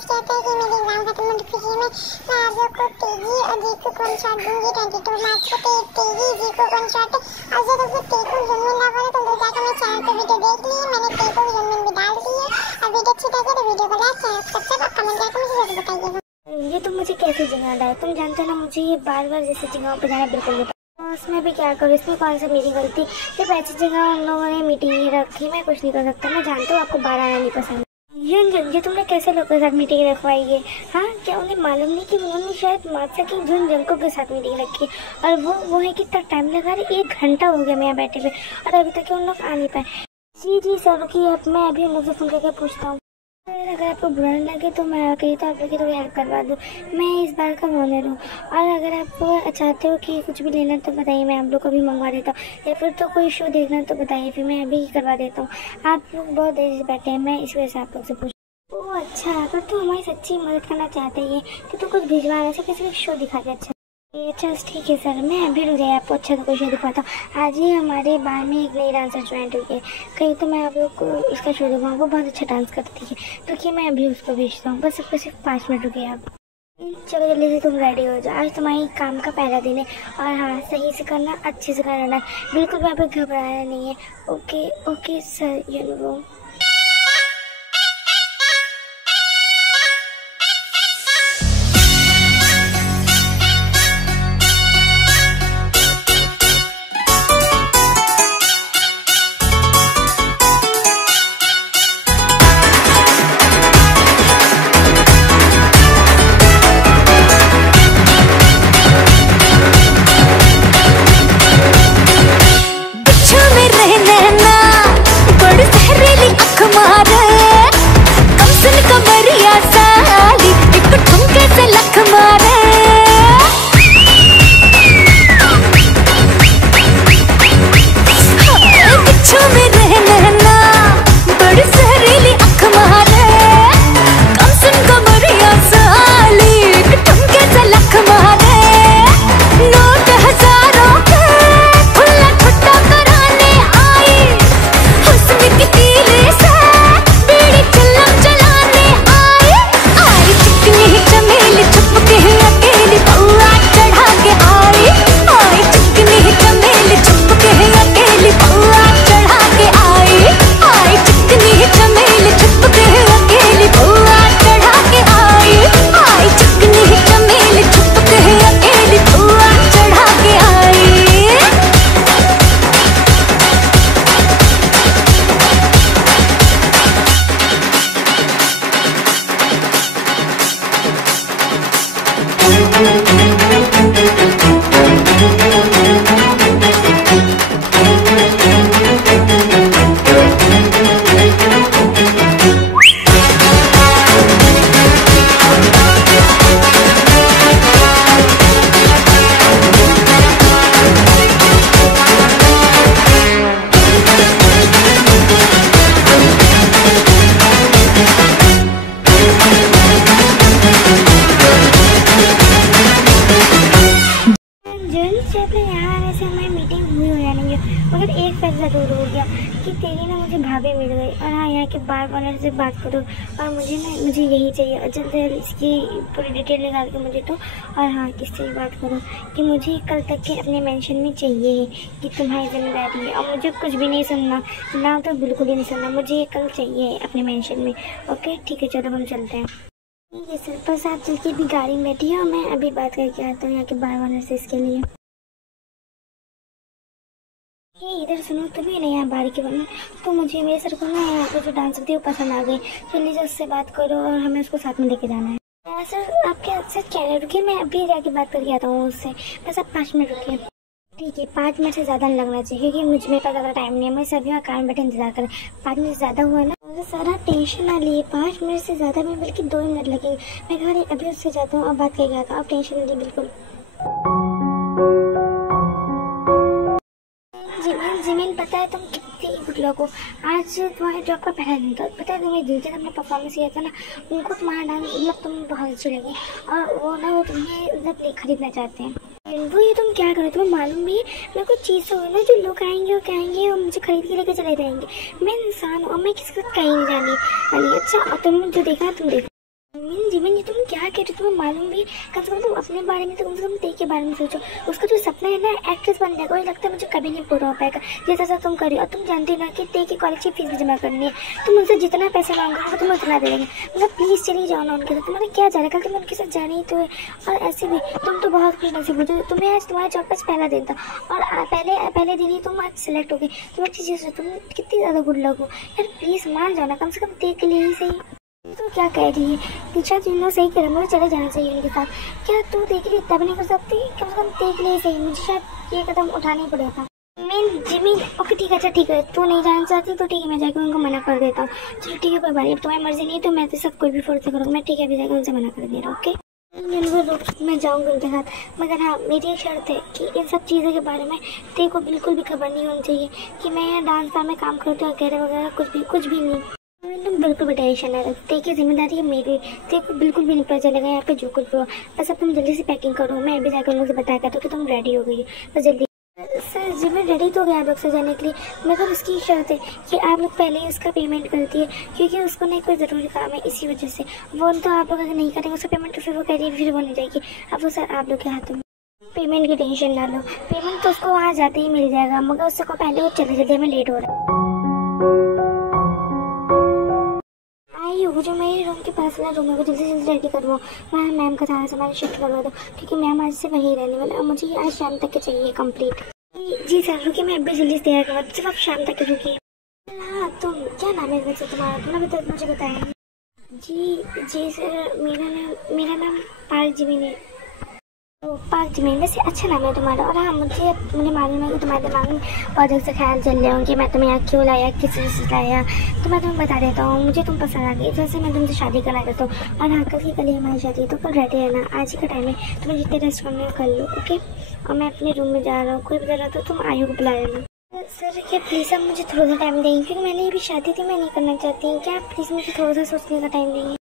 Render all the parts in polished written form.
Guys कहते हैं कि मेरे एग्जाम खत्म होने की खुशी में मैं आप लोग को तेजी और जीको वन शॉट दूंगी 22 मार्च को। तेजी जीको वन शॉट और जो लोग तेको जन्मदिन ना बोले तो लोग जाकर मेरे चैनल पे वीडियो देख लिए। मैंने तेको जन्मदिन भी डाल दी है और वीडियो अच्छी लगे तो वीडियो को लाइक चैनल सब्सक्राइब और कमेंट करके मुझे जरूर बताइएगा। ये तो मुझे कैसे जगह है, तुम जानते हो ना मुझे ये बार बार जैसे जगहों पर जाना बिल्कुल नहीं पसंद। उसमें भी क्या करूँ, इसमें कौन सा मेरी गलती, सिर्फ ऐसी जगह उन लोगों ने मीटिंग ही रखी, मैं कुछ नहीं कर सकता। मैं जानती हूँ आपको बाहर आना नहीं पसंद। ये तुमने कैसे लोगों के साथ मीटिंग रखवाई है? हाँ, क्या उन्हें मालूम नहीं कि उन्होंने शायद माता की जुन जंकों के साथ मीटिंग रखी है और वो है कितना टाइम लगा रहे, 1 घंटा हो गया मैं यहाँ बैठे हुए और अभी तक उन लोग आ नहीं पाए। जी सर की अब मैं अभी उन लोग से फोन करके पूछता हूँ। अगर आपको बुरा नहीं लगे तो मैं कहीं तो आप लोग की थोड़ी हेल्प करवा दूँ, मैं इस बार का ओनर हूँ। और अगर आप चाहते हो कि कुछ भी लेना तो बताइए, मैं आप लोग को भी मंगवा देता हूँ, या फिर तो कोई शो देखना तो बताइए, फिर मैं अभी ही करवा देता हूँ। आप लोग बहुत देर से बैठे हैं, मैं इस वजह से आप लोग से पूछ। ओह अच्छा, अगर तो हमारी सच्ची मदद करना चाहते हैं कि तो कुछ भिजवाने से किसी को शो दिखा दे। अच्छा अच्छा ठीक है सर, मैं अभी रुक गया, आपको अच्छा तो कोई शो दिखाता हूँ। आज ही हमारे बार में एक नई डांसर ज्वाइन हुई है, कहीं तो मैं आप लोग को उसका शो दिखाऊँ। वो बहुत अच्छा डांस करती है, तो क्या मैं अभी उसको भेजता हूँ। बस सबको सिर्फ 5 मिनट रुके आप। चलो जल्दी से तुम रेडी हो जाओ, आज तुम्हारी काम का पहला दिन है। और हाँ, सही से करना, अच्छे से करना, बिल्कुल भी आप घबराना नहीं है। Okay okay sir, you know. मगर एक फैसला जरूर हो गया कि तेरी ना मुझे भाभी मिल गई। और हाँ, यहाँ के बार ओनर से बात करो और मुझे यही चाहिए, और जल्द से जल्द इसकी पूरी डिटेल निकाल के मुझे तो। और हाँ, किससे बात करो कि मुझे कल तक के अपने मेंशन में चाहिए कि तुम्हारी जिम्मेदारी है, और मुझे कुछ भी नहीं सुनना ना, तो बिल्कुल ही नहीं सुनना, मुझे कल चाहिए अपने मेंशन में। ओके ठीक है, चलो हम चलते हैं। ठीक है सर, बस आप चल के भी गाड़ी में बैठी हो, मैं अभी बात करके आता हूँ यहाँ के बार ओनर से इसके लिए। ये इधर सुनो, तुम्हें नहीं यहाँ बारी की बनना, तो मुझे मेरे सर को ना यहाँ पे जो डांस होती है वो पसंद आ गई। जल्दी से उससे बात करो और हमें उसको साथ में लेके जाना है। सर आपके सर क्या है, रुकिए मैं अभी जाके बात करके आता हूँ उससे, बस आप 5 मिनट रुकिए। ठीक है, 5 मिनट से ज़्यादा नहीं लगना चाहिए क्योंकि मेरे पास ज़्यादा टाइम नहीं है, मैं सभी यहाँ कार में बैठे इंतजार करें। 5 मिनट से ज़्यादा हुआ ना सर, आप टेंशन ना लिए, 5 मिनट से ज़्यादा में बल्कि 2 मिनट लगेंगे। मैं घर अभी उससे जाता हूँ और बात करके आता हूँ, आप टेंशन नहीं लिए बिल्कुल। जिमिन पता है तुम कितनी गुड लक हो, आज तुम्हारे जॉब का पहला दिन था। पता है तुम्हें जिनके सामने परफॉर्मेंस किया था ना, उनको तुम्हारा डांस मतलब तुम बहुत अच्छी लगी, और वो ना वो तुम्हें मतलब खरीदना चाहते हैं। वो ये तुम क्या करो, तुम्हें मालूम भी है मैं कुछ चीज़ हो ना, जो लोग आएंगे वो कहेंगे और मुझे खरीद के लेके चले जाएंगे। मैं इंसान हूँ और मैं किसी को कहीं नहीं जानी। अच्छा, और तुम जो देखना तुम देखो। जीवन ये तुम क्या कह रही हो? तुम्हें मालूम भी, कम से कम तुम अपने बारे में तो कम से कम ते के बारे में सोचो। उसका जो सपना है ना एक्ट्रेस बनने का, मुझे लगता है मुझे कभी नहीं पूरा हो पाएगा जैसा तुम कर रही हो। और तुम जानती हो ना कि ते की कॉलेज की फीस भी जमा करनी है। तुम उनसे जितना पैसा मांगोगे वो तुम्हें उतना दे देंगे। मतलब प्लीज़ चली जाओ ना उनके साथ, तुम्हारा क्या जा रहा है? कल तुम उनके साथ जानी ही तो है। और ऐसे भी तुम तो बहुत खुश नसीब हो, तुम्हें आज तुम्हारा जॉब का पहला दिन था और पहले दिन ही तुम आज सेलेक्ट हो गई। तुम अच्छी चीज़ तुम कितनी ज़्यादा गुड लग हो यार। प्लीज़ मान जाओ ना, कम से कम ते के लिए ही सही। तो क्या कह रही है? पीछा तीनों सही कह रहा, मुझे चले जाना चाहिए उनके साथ। क्या तू देख लिए इतना भी नहीं कर सकती? कम से कम देख लिए सही, मुझे शायद ये कदम उठाना ही पड़ेगा। जिमी ओके ठीक है, अच्छा ठीक है, तू नहीं जाना चाहती तो ठीक है, मैं जाकर उनको मना कर देता हूँ। चलो ठीक है, कोई बात नहीं, अब तुम्हारी मर्जी नहीं है तो मैं तो साथ कोई भी फोर्स करूँगा। मैं ठीक है अभी जाकर उनसे मना कर दे रहा हूँ। ओके मैं जाऊँगी उनके साथ, मगर हाँ मेरी एक शर्त है कि इन सब चीज़ों के बारे में तेरे को बिल्कुल भी खबर नहीं होनी चाहिए कि मैं यहाँ डांस बार में काम करती हूँ वगैरह वगैरह, कुछ भी नहीं। तुम बिल्कुल भी टेंशन ना रखो, तेरी की जिम्मेदारी है मेरी। तेरे को बिल्कुल भी नहीं पता चलेगा यहाँ पे जो कुछ हो। बस अब तुम जल्दी से पैकिंग करो, मैं अभी जाकर लोगों से बताया था कि तुम रेडी हो गई। बस जल्दी। सर जी मैं रेडी तो गया आप लोग से जाने के लिए, मगर उसकी शर्त है कि आप लोग पहले ही उसका पेमेंट करती है क्योंकि उसको नहीं कोई ज़रूरी काम है, इसी वजह से। वो तो आप लोग अगर नहीं करेंगे उसका पेमेंट तो फिर वो कह रही है फिर वो नहीं जाएगी। अब वो सर आप लोग के हाथों में। पेमेंट की टेंशन ना लो, पेमेंट तो उसको वहाँ जाते ही मिल जाएगा, मगर उससे को पहले वो चले जल्दी, हमें लेट हो रहा है। जो मेरे रूम के पास ना रूम है वो जल्दी से जल्दी रेडी करवाओ। मैं मैम का सारा सामान शिफ्ट करवा दो क्योंकि मैम आज से वहीं रहने वाला है। मुझे आज शाम तक के चाहिए कंप्लीट। जी सर रुकिए, मैं अभी जल्दी से तैयार करवा, सिर्फ आप शाम तक के रुकिए। हाँ तुम क्या नाम है वैसे तुम्हारा? तुमने तो मुझे बताया। जी सर मेरा नाम पार्क जिमिन है। पार्क जिमिन वैसे अच्छा नाम है तुम्हारा। और हाँ मुझे मालूम है कि तुम्हारे दिमाग में बहुत जल्द से ख्याल चल रहे होंगे कि मैं तुम्हें यहाँ क्यों लाया, किस चीज़ से लाया। तो मैं तुम्हें बता देता हूँ, मुझे तुम पसंद आ गई, जैसे मैं तुमसे शादी करना चाहता हूँ। और हाँ कल ही हमारी शादी है तो कल रेडी रहना, आज ही का टाइम है। तुम्हें जितने रेस्ट करना है कर लो ओके। और मैं अपने रूम में जा रहा हूँ, कोई भी जरा तो तुम आयु को बुला लेना। सर क्या प्लीज़ आप मुझे थोड़ा सा टाइम देंगे क्योंकि मैंने ये भी शादी थी, मैं नहीं करना चाहती हूँ। क्या आप प्लीज़ मुझे थोड़ा सा सोचने का टाइम देंगे?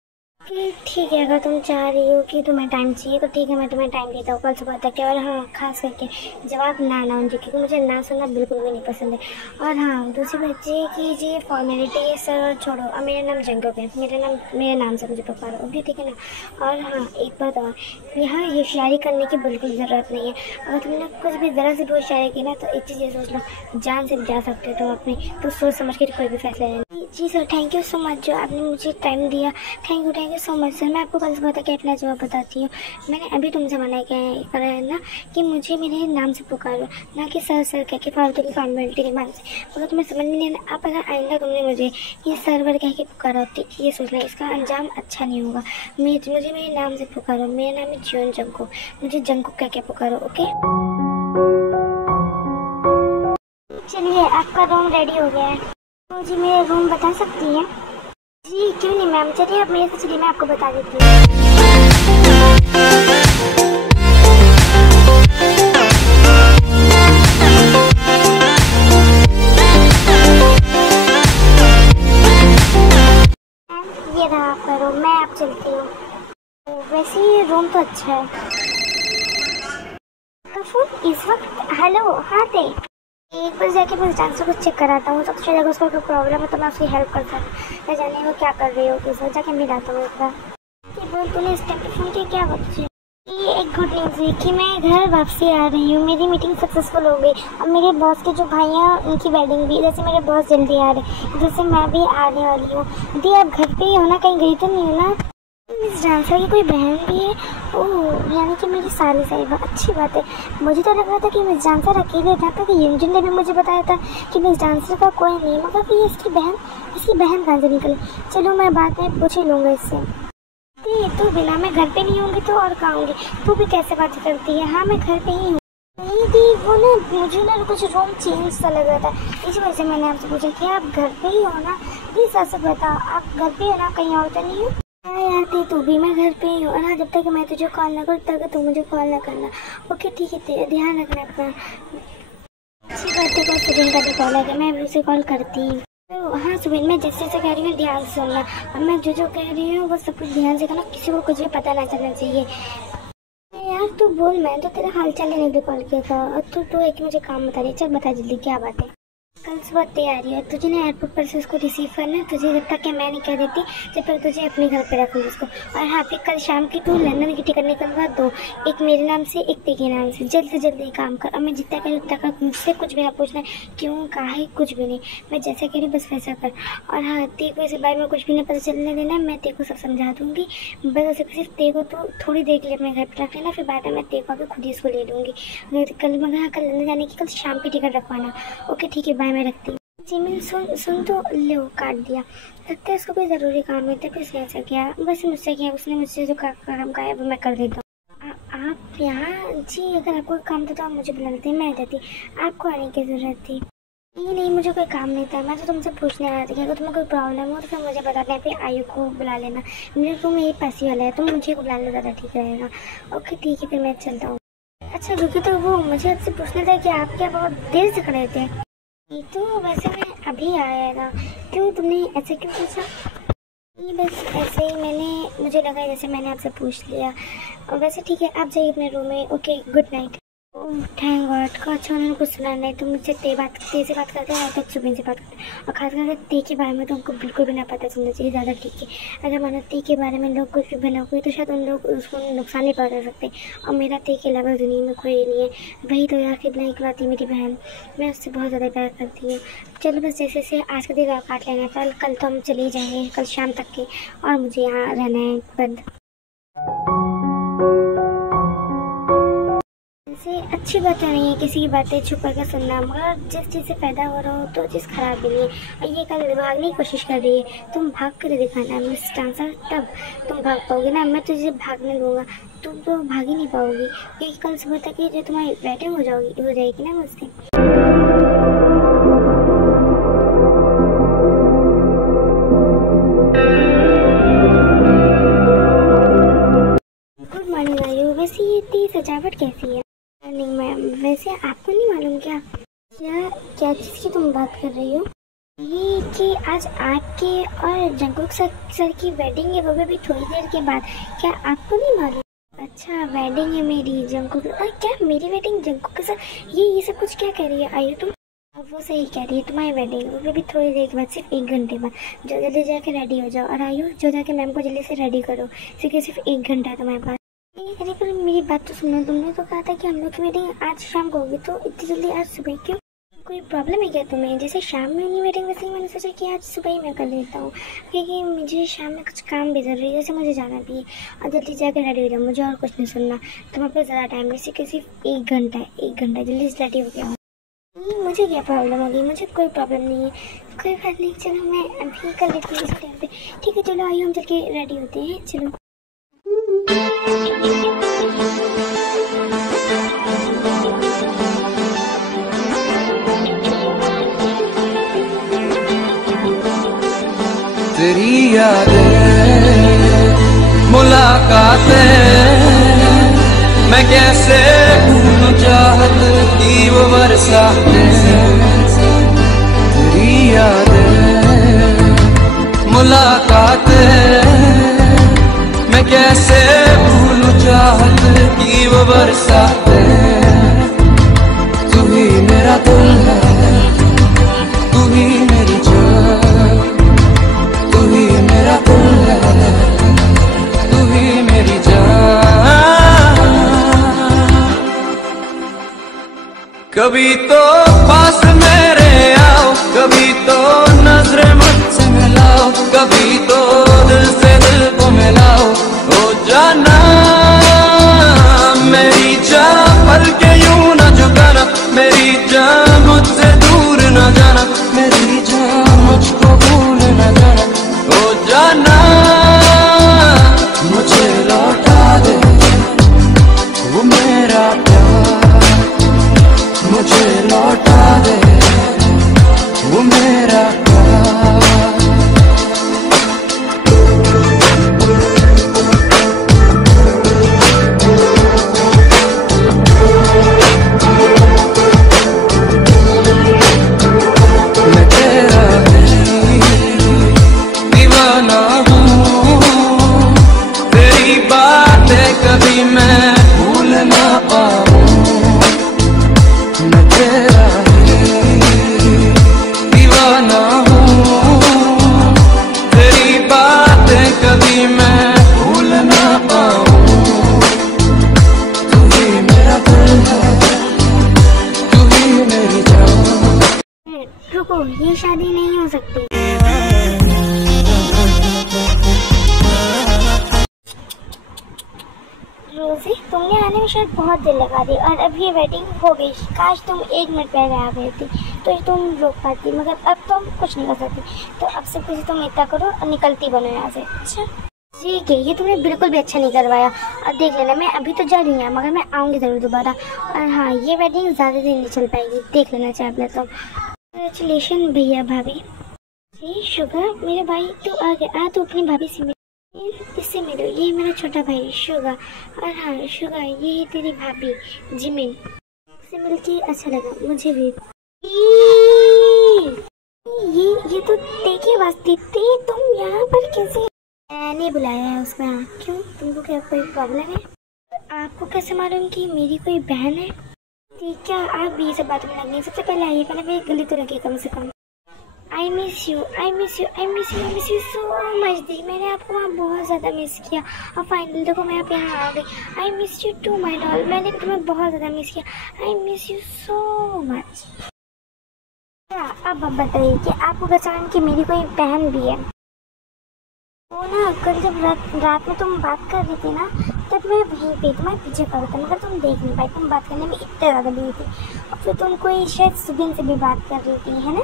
ठीक है, अगर तुम चाह रही हो कि तुम्हें टाइम चाहिए तो ठीक है, मैं तुम्हें टाइम देता हूँ कल सुबह तक के। और हाँ खास करके जवाब ना होंगे क्योंकि मुझे ना सुनना बिल्कुल भी नहीं पसंद है। और हाँ दूसरी बात ये कि ये फॉर्मेलिटी सर छोड़ो, अब मेरा नाम जंगल है, मेरे नाम से मुझे पुकारो ओके ठीक है ना। और हाँ एक बात और, यहाँ होशियारी करने की बिल्कुल ज़रूरत नहीं है। अगर तुमने कुछ भी ज़रा से भी होशियारी की ना तो एक चीज़ ये सोच लो, जान से भी जा सकते हो तुम अपने, तो सोच समझ के कोई भी फैसला लेना। जी sir thank you so much जो आपने मुझे टाइम दिया, thank you so much sir. मैं आपको कल सुबह तक अपना जवाब बताती हूँ। मैंने अभी तुमसे मना करा है ना कि मुझे मेरे नाम से पुकारो, ना कि सर कह के फालतू की फॉर्मेलिटी के मान से। अगर तुम्हें समझ नहीं लेना, आप अगर आएंगा तुमने मुझे ये सर्वर कह के पुकारा होती, ये सोचना इसका अंजाम अच्छा नहीं होगा। मुझे मेरे नाम से पुकारो, मेरा नाम है जीवन जंको, मुझे जंको कह के पुकारो ओके। चलिए आपका रूम रेडी हो गया है। तो जी मेरा रूम बता सकती हैं? जी क्यों नहीं मैम, चलिए आप मेरे से चलिए, मैं आपको बता देती हूँ। ये रहा आपका रूम, मैं आप चलती हूँ। वैसे ये रूम तो अच्छा है। कफूर इस वक्त हेलो हाँ थे एक बार जाके मैं डांसर को चेक कराता हूँ, सबसे ज़्यादा उसको कोई प्रॉब्लम है तो मैं उसकी हेल्प कर सकता हूँ। मैं जाने वो क्या कर रही हो कि सर जाके मिलाता हूँ एक बार। बोल तूने इस टाइम पे फोन किया क्या बात है? ये एक गुड न्यूज़ है कि मैं घर वापसी आ रही हूँ, मेरी मीटिंग सक्सेसफुल हो गई। अब मेरे बॉस के जो भाई हैं उनकी वेडिंग भी, जैसे मेरे बॉस जल्दी आ रहे जैसे मैं भी आने वाली हूँ। दी आप घर पे ही हो ना, कहीं गई तो नहीं हो ना? मिस डांसर की कोई बहन भी है? ओह यानी कि मेरी साली साहिबा, अच्छी बात है। मुझे तो लग रहा था कि मिस डांसर अकेले था क्योंकि युंजन ने भी मुझे बताया था कि मिस डांसर का कोई नहीं, मगर ये इसकी बहन कहाँ से निकली। चलो मैं बाद में पूछ ही लूँगा इससे। तू बिना मैं घर पे नहीं होंगी तो और कहाँ होंगी? तू भी कैसे बात करती है? हाँ मैं घर पे ही हूँ। नहीं दी वो ना मुझे ना कुछ रूम चेंज सा लग रहा था, इसी वजह से मैंने आपसे पूछा कि आप घर पे ही हो ना? प्लीज़ ऐसे बताओ आप घर पे हो ना, कहीं और तो नहीं हो? यार तू भी मैं घर पे ही हूँ ना, जब तक मैं तुझे कॉल ना करूँ तब तक तू मुझे कॉल ना करना ओके ठीक है? ध्यान रखना अपना। अच्छी बात है, बस सुबह का भी कॉल है, मैं उसे कॉल करती हूँ। तो हाँ सुबह मैं जैसे कह रही हूँ ध्यान से सुनना, और मैं जो कह रही हूँ वो सब कुछ ध्यान से करना, किसी को कुछ भी पता ना चलना चाहिए। यार तू बोल, मैं तो तेरा हाल चाल लेने भी कॉल किया था और तू एक मुझे काम बता रही, चल बता जल्दी क्या बात है? कल सुबह तैयारी है, तुझे ना एयरपोर्ट पर से उसको रिसीव करना है। तुझे जब तक कि मैं नहीं कह देती जब तक तुझे अपने घर पे रखूँगी उसको। और हाँ, फिर कल शाम की तू लंदन की टिकट निकलवा दो, एक मेरे नाम से एक तेरे नाम से। जल्द से जल्द ये काम कर। और मैं जितना करूँ उतना कर, मुझसे कुछ भी ना पूछना क्यों कहा है, कुछ भी नहीं। मैं जैसा कह रही बस वैसा कर। और हाँ, तेरे को इस बारे में कुछ भी नहीं पता चलने देना, मैं तेरे को सब समझा दूँगी। बस सिर्फ तेरे को तो थोड़ी देर के लिए अपने घर पर रख लेना, फिर बाद में मैं तेरे को आके खुद ही इसको ले लूँगी। कल मगर कल लंदन जाने की कल शाम की टिकट रखवाना। ओके ठीक है, बाय, मैं रखती हूँ। जी मैंने सुन तो लो, काट दिया। लगता है उसको कोई ज़रूरी काम है तो उसने ऐसा किया। बस मुझसे किया, उसने मुझसे जो काम कहा है वो मैं कर देता हूँ। आप यहाँ जी, अगर आपको काम था तो आप मुझे बुला लेते, मैं आ जाती, आपको आने की ज़रूरत थी। नहीं, मुझे कोई काम नहीं था, मैं तो तुमसे पूछने आ रही थी। अगर तुम्हें कोई प्रॉब्लम हो तो फिर मुझे बता दें, फिर आयु को बुला लेना। मेरे रूम यही पास ही वाला है, तो मुझे बुला लेना ज़्यादा ठीक रहेगा। ओके ठीक है, फिर मैं चलता हूँ। अच्छा रुकी, तो वो मुझे आपसे पूछना था कि आप क्या बहुत देर से खड़े थे? तो वैसे मैं अभी आया था। क्यों, तुमने ऐसे क्यों पूछा? नहीं बस ऐसे ही मुझे लगा जैसे मैंने आपसे पूछ लिया। और वैसे ठीक है, आप जाइए अपने रूम में। Okay, good night. Thank God का अच्छा उन्होंने कुछ सुना नहीं। तो मुझसे तेज से बात करते हैं, तो चुपिन से बात करते हैं। और खासकर ते के बारे में तो उनको बिल्कुल भी ना पता चलना चाहिए, ज़्यादा ठीक है। अगर मानो ते के बारे में लोग कुछ भी बना हुए तो शायद उन लोग उसको नुकसान नहीं पहुंचा सकते। और मेरा ते के अलावा दुनिया में कोई नहीं है। वही तो यार फिर इकलौती मेरी बहन, मैं उससे बहुत ज़्यादा प्यार करती हूँ। चलो बस जैसे से आज का दिन काट लेना है, कल तो हम चले जाएंगे, कल शाम तक के। और मुझे यहाँ रहना है बंद। से अच्छी बात नहीं है किसी की बातें छुप करके सुनना, मगर जिस चीज़ से पैदा हो रहा हो तो चीज़ खराब भी नहीं है। और ये कल भागने की कोशिश कर रही है, तुम भाग कर दिखाना मिस डांसर, तब तुम भाग पाओगे ना। मैं तुझे भागने दूंगा, तुम तो भाग ही नहीं पाओगी, क्योंकि कल सुबह तक जो तुम्हारी बैटिंग हो जाएगी ना मुझसे। गुड मॉर्निंग आयु, वैसे ये इतनी सजावट कैसी है? नहीं मैम, वैसे आपको नहीं मालूम क्या चीज़ की तुम बात कर रही हो? ये कि आज आपके और जंगकुक सर की वेडिंग है, वो भी थोड़ी देर के बाद। क्या आपको नहीं मालूम? अच्छा, वेडिंग है मेरी जंगकुक, क्या मेरी वेडिंग जंगकुक के साथ? ये सब कुछ क्या कह रही है आयु तुम? वो सही कह रही है, तुम्हारी वेडिंग वो भी थोड़ी देर के बाद, सिर्फ 1 घंटे बाद। जो जल्दी जाके रेडी हो जाओ। और आयु जो जाके मैम को जल्दी से रेडी करो, सिर्फ 1 घंटा है तुम्हारे पास। अरे पर मेरी बात तो सुनो, तुमने तो कहा था कि हम लोग की मीटिंग आज शाम को होगी, तो इतनी जल्दी आज सुबह क्यों? कोई प्रॉब्लम है क्या तुम्हें? जैसे शाम में नहीं मीटिंग, वैसे ही मैंने सोचा कि आज सुबह ही मैं कर लेता हूँ, क्योंकि मुझे शाम में कुछ काम भी ज़रूरी है, जैसे मुझे जाना भी है। और जल्दी जाकर रेडी हो जाओ, मुझे और कुछ नहीं सुनना। तुम्हारे पास ज़्यादा टाइम नहीं, सिर्फ 1 घंटा है, 1 घंटा, जल्दी से रेडी हो गया। मुझे क्या प्रॉब्लम होगी? मुझे कोई प्रॉब्लम नहीं है, कोई बात नहीं। चलो मैं अभी कर लेती हूँ इस टाइम पे। ठीक है चलो आइए, हम चल के रेडी होते हैं। चलो तेरी यादें मुलाकातें, मैं कैसे भूलूं चाहत की वो बरसातें। तेरी यादें मुलाकातें, मैं कैसे भूलूं चाहत की वो बरसातें। तू ही मेरा दिल है, तू ही मेरी जान, तू ही मेरा दिल है, तू ही मेरी जान। कभी तो पास मेरे आओ, कभी तो नजरें मुझसे मिलाओ, कभी तो दिल से दिल को मिलाओ। ओ जाना मेरी जान, पल के यूं न झुकाना, मेरी जान मुझसे दूर न जाना, मेरी जान मुझको भूल न जाना। ओ जाना मुझे लौटा दे वो मेरा प्यार, मुझे लौटा दे वो मेरा प्यार। तुमने शायद बहुत देर लगा दी और अब ये वेडिंग हो गई। काश तुम 1 मिनट पहले आ गई थी तो तुम रोक पाती, मगर अब तुम कुछ नहीं कर सकती। तो अब से कुछ तुम इतना करो और निकलती बनो यहाँ से। अच्छा ठीक है, ये तुमने बिल्कुल भी अच्छा नहीं करवाया। और देख लेना, मैं अभी तो जा रही हूँ मगर मैं आऊँगी ज़रूर दोबारा। और हाँ, ये वेडिंग ज़्यादा दिन नहीं चल पाएगी, देख लेना चाहे तो। कंग्रेचुलेशन भैया भाभी। जी शुगर मेरे भाई तू आ गया, तू अपनी भाभी से इससे मिलो। ये मेरा छोटा भाई शुगर। और हाँ शुगर, ये है तेरी भाभी जिमिन। से मिलके अच्छा लगा मुझे भी। ये तो देखिए वास्ती थी, तुम यहाँ पर कैसे? मैंने बुलाया है उसको यहाँ। क्यों, तुमको क्या कोई प्रॉब्लम है? आपको कैसे मालूम कि मेरी कोई बहन है? ठीक, क्या आप भी ये सब बातों में लगने? सबसे पहले आइए, पहले मेरी गली तो रखिए कम से कम। I miss you, I miss you, I miss you, I miss you so much दी। मैंने आपको वहाँ बहुत ज़्यादा मिस किया और फाइनली देखो मैं आप यहाँ आ गई। I miss you too my doll, मैंने तुम्हें बहुत ज़्यादा मिस किया। I miss you so much. अब बताइए कि आपको पहचान कि मेरी कोई बहन भी है? वो ना कल जब रात में तुम बात कर रही थी ना, तब मैं वहीं पे तुम्हारे पीछे पड़ा था मगर तुम देख नहीं पाई। तुम बात करने में इतने ज़्यादा बिजी थी। और फिर तुम कोई शायद सुबिन से भी बात कर रही थी, है ना?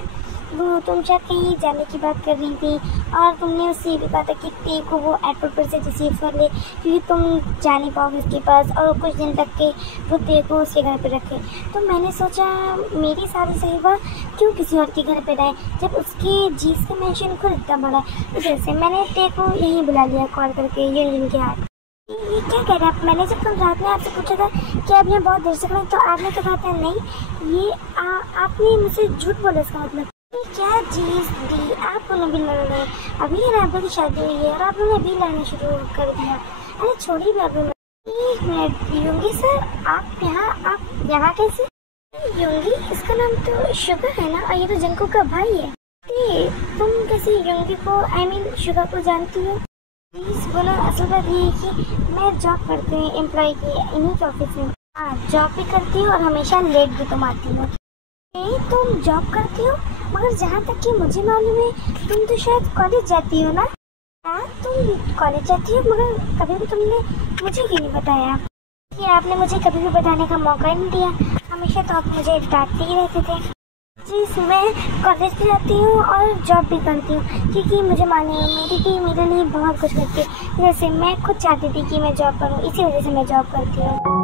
वो तुम शायद कहीं जाने की बात कर रही थी और तुमने उससे भी कहा था कि ते को वो एयरपोर्ट पर से रिसीव कर ले क्योंकि तुम जा नहीं पाओगे उसके पास और कुछ दिन तक के वो ते को उसके घर पे रखे। तो मैंने सोचा मेरी शादी सही हुआ क्यों किसी और के घर पे रहे जब उसके जीस का मेंशन खुद इतना बड़ा है। इस वजह से मैंने ते को यहीं बुला लिया कॉल करके यूनियन के हाथ। ये क्या कह रहे आप? मैंने जब कल रात में आपसे पूछा था कि आप यहाँ बहुत देर से खड़े, तो आपने तो कहा था नहीं। ये आपने मुझसे झूठ बोला, इसका मतलब क्या चीज दी? आप लोग भी लड़ रहे, अभी राबा की शादी हुई है और आप लोगों ने भी लड़ना शुरू कर दिया। अरे छोड़िए भी, आप 1 मिनट। योंगी सर, आप यहाँ कैसे? योंगी, इसका नाम तो शुगर है ना, और ये तो जंकू का भाई है। तुम कैसे योंगी को आई मीन शुगर को जानती हो? प्लीज बोलो। असल बात ये है कि मैं जॉब करती हूँ एम्प्लॉय की इन्हीं के ऑफिस में। हाँ, जॉब भी करती हूँ और हमेशा लेट भी तुम आती हो। तुम जॉब करती हो मगर जहाँ तक कि मुझे मालूम है तुम तो शायद कॉलेज जाती हो ना? हाँ, तुम कॉलेज जाती हो मगर कभी भी तुमने मुझे क्यों नहीं बताया? कि आपने मुझे कभी भी बताने का मौका ही नहीं दिया। हमेशा तो आप मुझे डांटते ही रहते थे। जी, मैं कॉलेज भी जाती हूँ और जॉब भी करती हूँ क्योंकि मुझे मालूम है मेरी टीम मेरे लिए बहुत कुछ करती है। जैसे मैं खुद चाहती थी कि मैं जॉब करूँ, इसी वजह से मैं जॉब करती हूँ।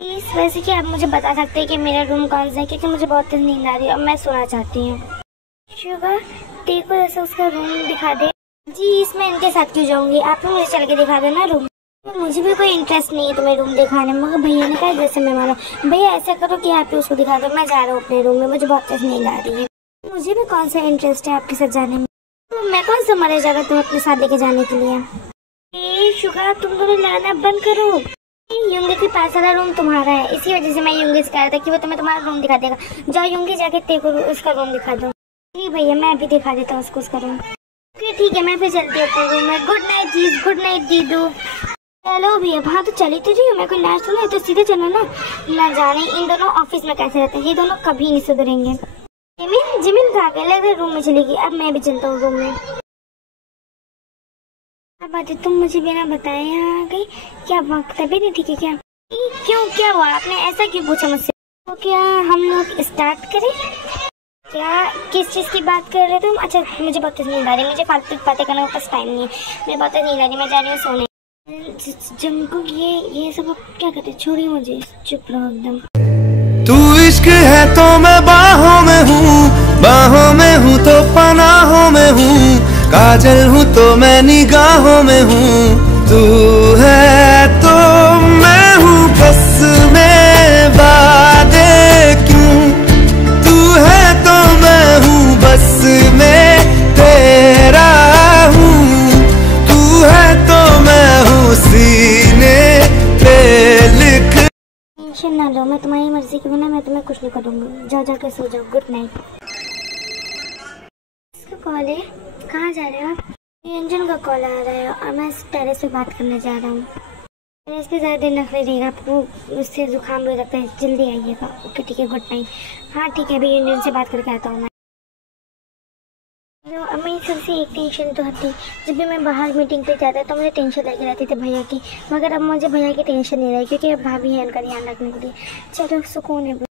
इस वजह से कि आप मुझे बता सकते हैं कि मेरा रूम कौन सा है क्योंकि मुझे बहुत तेज नींद आ रही है और मैं सोना चाहती हूँ। शुगर, देखो जैसे उसका रूम दिखा दे। जी, इसमें इनके साथ क्यों जाऊँगी? आप मुझे चल के दिखा दो ना रूम। मुझे भी कोई इंटरेस्ट नहीं है तुम्हें रूम दिखाने में, मगर भैया ने कहा जैसे मैं मानो। भैया ऐसा करो कि आप उसको दिखा दो, मैं जा रहा हूँ अपने रूम में, मुझे बहुत तेज नींद आ रही है। मुझे भी कौन सा इंटरेस्ट है आपके साथ जाने में? तो मैं कौन सा मरे जाएगा तुम्हें अपने साथ लेके जाने के लिए? शुगर, तुम दोनों लड़ना बंद करो। योंगी के पास वाला रूम तुम्हारा है, इसी वजह से मैं योंगी से कह रहा था कि वो तुम्हें तुम्हारा रूम दिखा देगा। जाओ योंगी, जाके तेको उसका रूम दिखा दो। जी भैया, मैं अभी दिखा देता हूँ उसको उसका रूम। ठीक है, मैं फिर चलती हूँ अपने रूम में। गुड नाइट जी, गुड नाइट दीदू। चलो भैया, हाँ तो चली तो जी, मैं कोई नाच तो नहीं, तो सीधे चलो ना। ना जाने इन दोनों ऑफिस में कैसे रहते हैं, ये दोनों कभी नहीं सुधरेंगे। जिमिन कहाँ गई? लग रहा है रूम में चली गई। अब मैं भी चलता हूँ रूम में। अब तुम मुझे बिना बताए यहाँ आ गई? क्या वक्त तभी नहीं ठीक है क्या? क्यों, क्या हुआ? आपने ऐसा क्यों पूछा मुझसे? तो क्या हम लोग स्टार्ट करें? क्या किस चीज़ की बात कर रहे तुम? अच्छा, मुझे बहुत नींद आ रही है, मुझे फालतू बातें करने का पास टाइम नहीं है। मुझे बहुत नींद आ रही है, मैं जा रही हूँ सोने। जंकू, ये सब आप क्या करते? छोड़िए मुझे, चुप रहो एकदम। तू इश्क है तो मैं बाहों में हूँ तो पनाहों में हूँ, काजल हूँ तो मैं निगाहों में हूँ। तू है तो मैं हूँ बस में वादे क्यों, तू है तो मैं हूँ बस में तेरा हूँ, तू है तो मैं हूँ सीने पे लिख। टेंशन ना लो, मैं तुम्हारी मर्जी के बिना मैं तुम्हें कुछ नहीं करूँगी। जाओ जाके सो जाओ, गुड नाइट। इसका कॉल है, कहाँ जा रहे हो आप? रंजन का कॉल आ रहा है और मैं टेरेस पे बात करने जा रहा हूँ। टेरेस पे ज़्यादा देर नखरे रहेगा, आपको उससे जुकाम भी हो सकता है, जल्दी आइएगा। ओके ठीक है, गुड नाइट। हाँ ठीक है, अभी रंजन से बात करके आता हूँ मैं। अब मेरी सबसे एक टेंशन तो थी, जब भी मैं बाहर मीटिंग पे जाता तो मुझे टेंशन लगी रहती थी भैया की, मगर अब मुझे भैया की टेंशन नहीं रही क्योंकि अब भाभी है उनका ध्यान रखने के लिए। चलो सुकून है।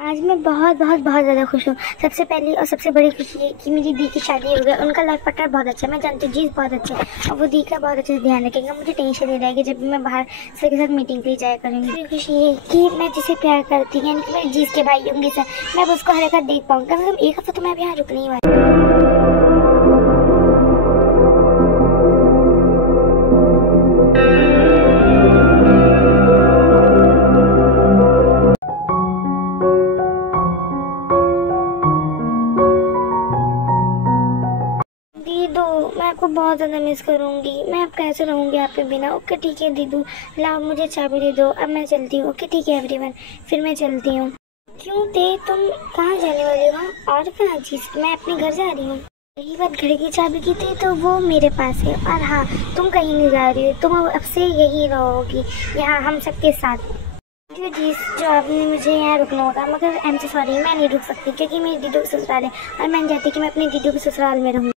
आज मैं बहुत बहुत बहुत ज़्यादा खुश हूँ। सबसे पहली और सबसे बड़ी खुशी है कि मेरी दी की शादी हो गई। उनका लाइफ पार्टनर बहुत अच्छा है, मैं जानती हूँ, जीत बहुत अच्छा है और वो दी का बहुत अच्छे से ध्यान रखेगा। मुझे टेंशन नहीं रहेगी जब भी मैं बाहर सबके साथ मीटिंग के लिए जाया करूँगी। मेरी खुशी है कि मैं जिसे प्यार करती हूँ, यानी कि मेरे जीत के भाई होंगे सर, मैं उसको हर एक देख पाऊँगा। मतलब एक हफ्ता तो मैं अभी यहाँ रुक नहीं वाली। मैं आपको बहुत ज़्यादा मिस करूँगी। मैं अब कैसे रहूँगी आपके बिना। ओके ठीक है दीदू, लाओ मुझे चाबी दे दो, अब मैं चलती हूँ। ओके ठीक है एवरीवन, फिर मैं चलती हूँ। क्यों दे, तुम कहाँ जाने वाली हो? और कहाँ चीज़, मैं अपने घर जा रही हूँ। यही बात घर की चाबी की थी तो वो मेरे पास है। और हाँ, तुम कहीं नहीं जा रही हो, तुम अब से यही रहोगी यहाँ हम सबके साथ। जी जो आपने मुझे यहाँ रुकना होगा, मगर आई एम सो सॉरी, मैं नहीं रुक सकती क्योंकि मेरी दीदू का ससुराल है और मैं चाहती कि मैं अपनी दीदू के ससुराल में रहूँ।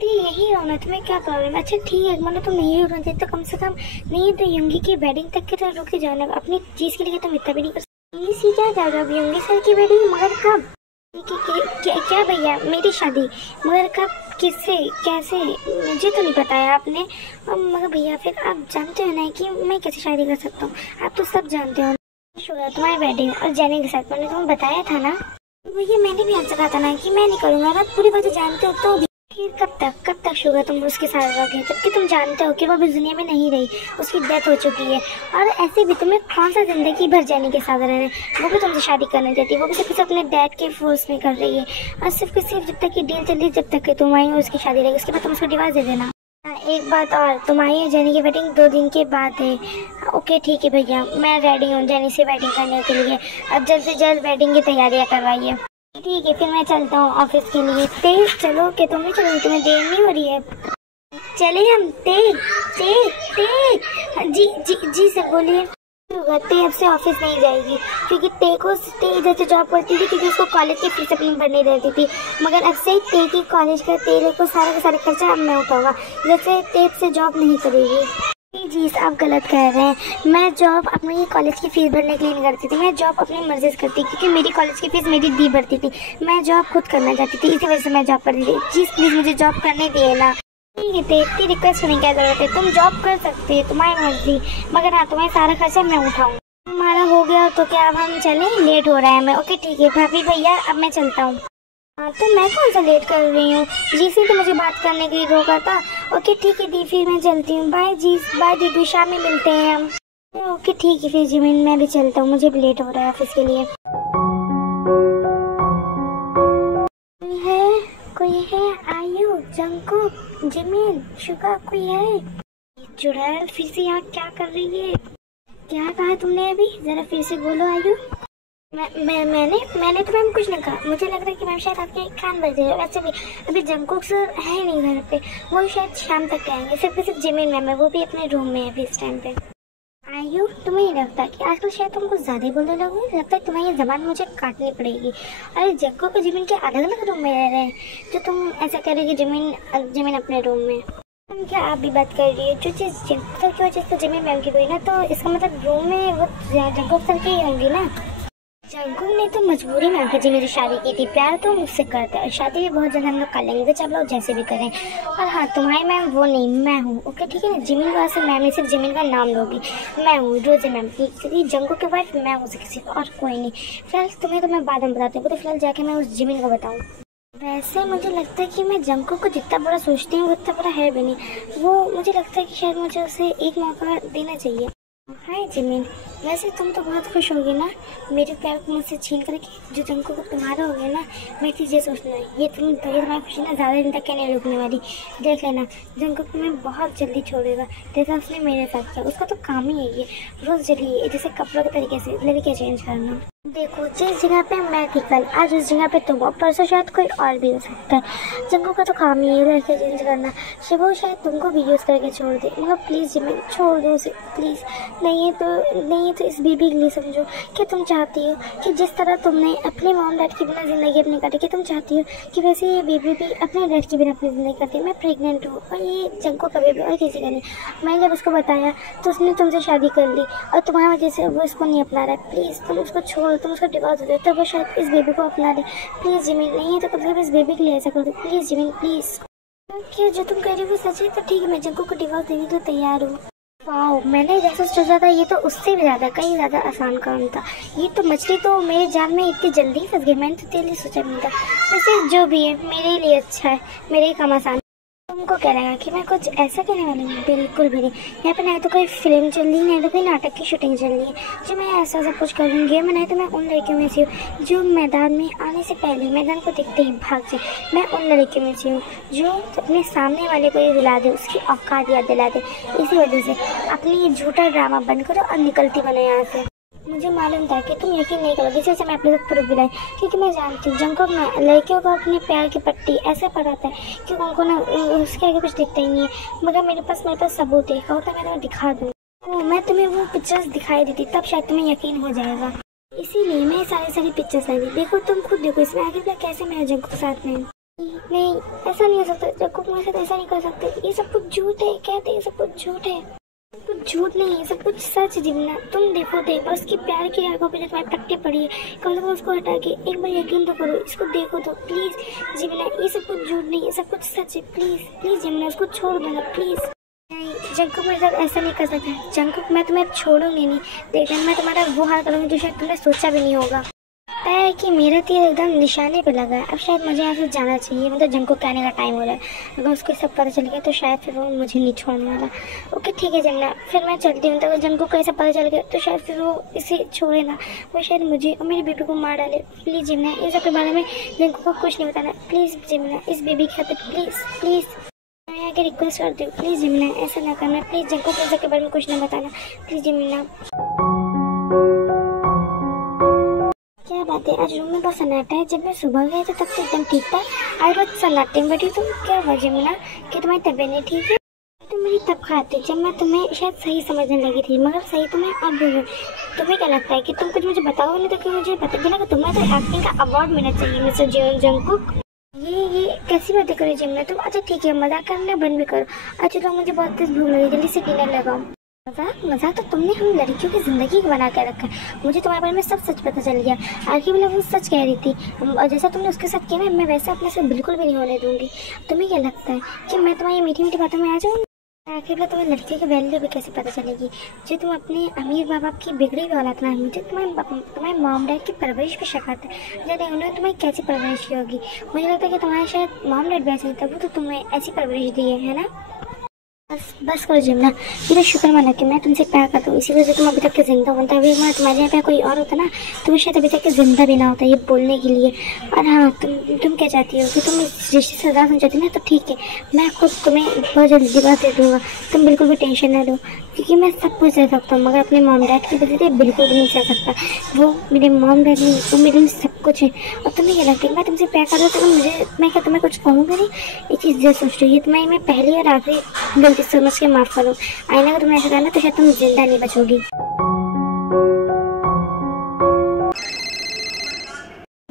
यही रहना, तुम्हें क्या प्रॉब्लम है? अच्छा ठीक है, मतलब तुम नहीं रुकना चाहिए तो कम से कम नहीं तो यंगी की वेडिंग तक के तो रुक के जाना। अपनी चीज़ के लिए तुम इतना भी नहीं कर सकती। क्या कर रहा है यंगी सर की वेडिंग? मगर कब? क्या भैया मेरी शादी? मगर कब, किससे, कैसे, मुझे तो नहीं बताया आपने। मगर भैया फिर आप जानते हो ना कि मैं कैसे शादी कर सकता हूँ, आप तो सब जानते हो। तुम्हारी वेडिंग और जाने के साथ मैंने तुम्हें बताया था ना। भैया मैंने भी आपसे कहा था ना कि मैं नहीं करूँगा, आप पूरी बातें जानते हो तो फिर कब तक शुगर तुम उसके साथ रहोगे, जबकि तुम जानते हो कि वो अभी दुनिया में नहीं रही, उसकी डेथ हो चुकी है। और ऐसे भी तुम्हें कौन सा जिंदगी भर जाने के साथ रहना है? वो भी तुमसे शादी करना चाहती है, वो भी सिर्फ अपने डैड के फोर्स में कर रही है। और सिर्फ जब तक की डील चल रही है, जब तक कि तुम आई हो उसकी शादी रहेगी, उसके बाद तुम उसको डिवोर्स दे देना। एक बात और, तुम्हारी और जेनी की वेडिंग 2 दिन के बाद है। ओके ठीक है भैया, मैं रेडी हूँ जेनी से वेडिंग करने के लिए। अब जल्द से जल्द वेडिंग की तैयारियाँ करवाइए। ठीक है फिर मैं चलता हूँ ऑफिस के लिए। तेज चलो कि तुम भी चलो, तुम्हें देर नहीं हो रही है? चले हम। तेज जी सर बोलिए। ते अब से ऑफिस नहीं जाएगी क्योंकि ते को ते जैसे जॉब करती थी क्योंकि उसको कॉलेज की फीस अपनी भरनी रहती थी, मगर अब से ते की कॉलेज का तेरे को सारा खर्चा अब मैं उठाऊंगा। जैसे ते से जॉब नहीं करेगी। जी आप गलत कह रहे हैं। मैं जॉब अपनी कॉलेज की फीस भरने के लिए नहीं करती थी, मैं जॉब अपनी मर्जी से करती क्योंकि मेरी कॉलेज की फीस मेरी दी भरती थी। मैं जॉब खुद करना चाहती थी, इसी वजह से मैं जॉब करती थी। जी प्लीज़ मुझे जॉब करने दिए ना। ठीक है इतनी रिक्वेस्ट करने की क्या जरूरत है, तुम जॉब कर सकते हो, तुम्हारी मर्जी, मगर हाँ तुम्हारा सारा खर्चा मैं उठाऊंगा। हमारा हो गया तो क्या अब हम चलें? लेट हो रहा है मैं। ओके ठीक है भाभी भैया अब मैं चलता हूँ। हाँ तो मैं कौन सा लेट कर रही हूँ? जी से तो मुझे बात करने के लिए रोका था। ओके ठीक है दी, फिर मैं चलती हूँ। बाय जी, बाय दीदी, शाम में मिलते हैं हम। ओके ठीक है फिर जिमिन मैं भी चलता हूँ, मुझे भी लेट हो रहा है ऑफिस के लिए। कोई है? आयु, जंकुक, जिमिन, शुगा, कोई है? चुड़ैल फिर से यहाँ क्या कर रही है? क्या कहा तुमने अभी? जरा फिर से बोलो आयु। मैंने तो मैम कुछ नहीं कहा। मुझे लग रहा है कि मैम शायद आपके कान बज रहे। वैसे भी अभी जंकुक सर है नहीं घर पे, वो शायद शाम तक आएंगे। सिर्फ जिमिन मैम है, वो भी अपने रूम में है अभी इस टाइम पे। आयु तुम्हें नहीं लगता कि आजकल शायद तुम कुछ ज़्यादा बोलने लगो? लगता है तुम्हारी ज़बान मुझे काटनी पड़ेगी। अरे जंकुक और जिमिन के अलग अलग रूम में रह रहे हैं जो तुम ऐसा कह रही कि जिमिन अपने रूम में। क्या आप भी बात कर रही है? जो चीज़ जंकुक सर की वजह से जिमिन मैम की हुई ना, तो इसका मतलब रूम में वो जंकुक सर की ही होंगी ना। जंकुक ने तो मजबूरी में आकर जिमिन से शादी की थी, प्यार तो मुझसे करता है, शादी भी बहुत जल्द हम लोग कर लेंगे, तो चलो जैसे भी करें। और हाँ तुम्हारी मैम वो नहीं, मैं हूँ। ओके ठीक है ना, जिमिन का से मैम ने सिर्फ जिमिन का नाम लोगी। मैं हूँ रोजे मैम की जंकुक की वाइफ, मैं हूँ किसी और कोई नहीं। फिलहाल तुम्हें तो मैं बाद में बताती हूँ, तो फिलहाल जाके मैं उस जिमिन को बताऊँ। वैसे मुझे लगता है कि मैं जंकुक को जितना बड़ा सोचती हूँ उतना बड़ा है भी नहीं। वो मुझे लगता है कि शायद मुझे उसे एक मौका देना चाहिए। हाय जिमिन, वैसे तुम तो बहुत खुश होगी ना मेरे प्यार को मुझसे छीन करके। जो जंकुक को तुम्हारा हो गया ना, मैं चीज़ें सोचना है ये तुम्हारी खुशी ना ज़्यादा दिन तक क्या नहीं रुकने वाली। देख लेना जंकुक तुम्हें बहुत जल्दी छोड़ेगा, जैसा उसने मेरे साथ किया। उसका तो काम ही है ये, रोज़ जल्दी जैसे कपड़ों के तरीके से लड़कियाँ चेंज करना। देखो, जिस जगह पे मैं थी कल, आज उस जगह पे तुम हो, परसों शायद कोई और भी हो सकता है। जंगू का तो काम ही है लड़के चेंज करना। शिवो शायद तुमको भी यूज़ करके छोड़ दे, मगर प्लीज़ जिमिन छोड़ दो उसे प्लीज़। नहीं है तो इस बेबी के लिए समझो कि तुम चाहती हो कि जिस तरह तुमने अपने मॉम डैड के बिना ज़िंदगी अपनी काटी, कि तुम चाहती हो कि वैसे ये बेबी भी अपने डैड के बिना अपनी ज़िंदगी काटी। मैं प्रेग्नेंट हूँ और ये जंगू का बेबी और किसी का नहीं। मैंने जब उसको बताया तो उसने तुमसे शादी कर ली और तुम्हारी वजह से वो इसको नहीं अपना रहा है। प्लीज़ तुम उसको छोड़ो, तुम उसको डिवोर्स दे, तब वो शायद इस बेबी को अपना ले। प्लीज़ जिमिन, नहीं है तो कम से कम इस बेबी के लिए ऐसा कर दो प्लीज़ जिमिन प्लीज़। क्या जो तुम कह रही हो वो सच है तो ठीक है, मैं जंगू को डिवोर्स देने तो तैयार हूँ। वाह, मैंने जैसा सोचा था ये तो उससे भी ज़्यादा कहीं ज़्यादा आसान काम था। ये तो मछली तो मेरे जाल में इतनी जल्दी फंस गई, मैंने तो तेरे लिए सोचा भी नहीं था। वैसे जो भी है मेरे लिए अच्छा है, मेरे ही काम आसान। तुमको क्या लगा कि मैं कुछ ऐसा करने वाली हूँ? बिल्कुल भी नहीं। यहाँ पे ना तो कोई फिल्म चल रही है, ना तो कोई नाटक की शूटिंग चल रही है जो मैं ऐसा सब कुछ कर लूँगी। मैं नहीं तो मैं उन लड़कियों में से हूँ जो मैदान में आने से पहले मैदान को देखते ही भाग जाए। मैं उन लड़कियों में से हूँ जो अपने सामने वाले को ये दिला दे, उसकी औकात याद दिला दे। इसी वजह से अपनी ये झूठा ड्रामा बंद करो और निकलती बनो यहाँ से। मुझे मालूम था कि तुम यकीन नहीं करोगे, जैसे मैं अपने साथ प्रूफ दिलाई, क्योंकि मैं जानती हूँ जंगकुक ना लड़कियों को अपने प्यार की पट्टी ऐसे पढ़ाता है कि उनको ना उसके आगे कुछ दिखता ही नहीं है। मगर मेरे पास सबूत है, होता मैं तुम्हें दिखा दूँ। मैं तुम्हें वो पिक्चर्स दिखाई देती तब शायद तुम्हें यकीन हो जाएगा। इसीलिए मैं सारी पिक्चर्स लाई। देखो तुम खुद देखो इसमें आगे कैसे मैं जंगकुक के साथ में। नहीं, ऐसा नहीं हो सकता, जंगकुक मेरे साथ ऐसा नहीं कर सकते। ये सब कुछ झूठ है, कहते ये सब कुछ झूठ है। कुछ झूठ नहीं है, सब कुछ सच है जिमिना। तुम देखो और उसकी प्यार की आंखों पे जो तुम्हारी पट्टी पड़ी है, कम से कम उसको हटा के एक बार यकीन तो करो, इसको देखो तो प्लीज जिमिना। ये सब कुछ झूठ नहीं है, सब कुछ सच है। प्लीज जिमिना, उसको छोड़ दो ना प्लीज। नहीं, जंगकुक मेरे साथ ऐसा नहीं कर सकता। जंगकुक मैं तुम्हें छोड़ूंगी नहीं। देखना मैं तुम्हारा वो हाल करूंगी जो शायद तुमने सोचा भी नहीं होगा। है कि मेरा तीर एकदम निशाने पे लगा है। अब शायद मुझे यहाँ से जाना चाहिए, मतलब जंगकुक के आने का टाइम हो रहा है। अगर उसको सब पता चल गया तो शायद फिर वो मुझे नहीं छोड़ने वाला। ओके ठीक है जमुना, फिर मैं चलती हूँ। तो अगर जंगकुक को ऐसा पता चल गया तो शायद फिर वो इसे छोड़े ना, वो शायद मुझे और मेरी बेबी को मार डाले। प्लीज़ जमुना, इन सब के बारे में जंगकुक को कुछ नहीं बताना। प्लीज़ जमुना, इस बेबी की खातिर प्लीज़ मैं आगे रिक्वेस्ट करती हूँ। प्लीज़ जमुना, ऐसा ना करना। प्लीज़ जंगकुक को इन सब के बारे में कुछ नहीं बताना। प्लीज़ जमुना। क्या बात है, आज रूम में बहुत सन्नाटा है। जब मैं सुबह गई तो तब तो एकदम ठीक था, आज बहुत सन्नाटे में बैठी। तुम क्या हुआ जमुना, कि तुम्हारी तबीयत नहीं ठीक है? तुम मेरी तब खाती जब मैं तुम्हें शायद सही समझने लगी थी, मगर सही तुम्हें अब भी। तुम्हें क्या लगता है कि तुम कुछ मुझे बताओगे नहीं तो कि मुझे पता चला कि तुम्हें तो एक्टिंग का अवार्ड मिलना चाहिए मिस्टर जंगकुक। ये कैसी बातें करो जमुना तुम? अच्छा ठीक है, मजाक करना बंद भी करो। अच्छा तो मुझे बहुत तेज भूख लगी, जल्दी से डिनर लगाओ। मजाक तो तुमने हम लड़कियों की जिंदगी को बना कर रखा है। मुझे तुम्हारे बारे में सब सच पता चल गया। आखिर मतलब वो सच कह रही थी और जैसा तुमने उसके साथ किया ना, मैं वैसा अपने साथ बिल्कुल भी नहीं होने दूंगी। तुम्हें क्या लगता है कि मैं तुम्हारी मीठी बातों में आ जाऊँ? आखिर तुम्हें लड़की की वैल्यू भी कैसे पता चलेगी जो तुम अपने अमीर माँ बाप की बिगड़ी हुई औलाद ना। मुझे तुम्हारे मॉम डैड की परवरिश पे शक आता है। जब उन्होंने तुम्हें कैसी परवरिश की होगी? मुझे लगता है कि तुम्हारे शायद मॉम डैड वैसे तब तो तुम्हें ऐसी परवरिश दी है ना। बस करो जमुना, मेरा शुक्र माना कि मैं तुमसे प्यार करता हूँ, इसी वजह से तुम अभी तक के जिंदा होता। अभी मैं तुम्हारे यहाँ पे कोई और होता ना तो शायद अभी तक के जिंदा भी ना होता ये बोलने के लिए। और हाँ, तुम क्या चाहती हो कि तुम इस रिश्ते से ज़्यादा समझाती ना, तो ठीक है, मैं खुद तुम्हें बहुत जल्दी जवाब दे दूँगा। तुम बिल्कुल भी टेंशन ना लो, क्योंकि मैं सब कुछ सह सकता हूँ, मगर अपने मॉम डैड की वजह से बिल्कुल भी नहीं सह सकता। वो मेरे मॉम डैड नहीं, वो मेरे लिए सब कुछ है। और तुम्हें क्या लगता है मैं तुमसे प्यार कर रहा हूँ तो मैं क्या तुम्हें कुछ कहूँगा नहीं? ये चीज़ जो सोच रही है तुम्हें मैं पहली और आखिरी गलती समझ के माफ़ करो। आईना का तुमने ऐसा करना तो शायद तुम जिंदा नहीं बचोगी।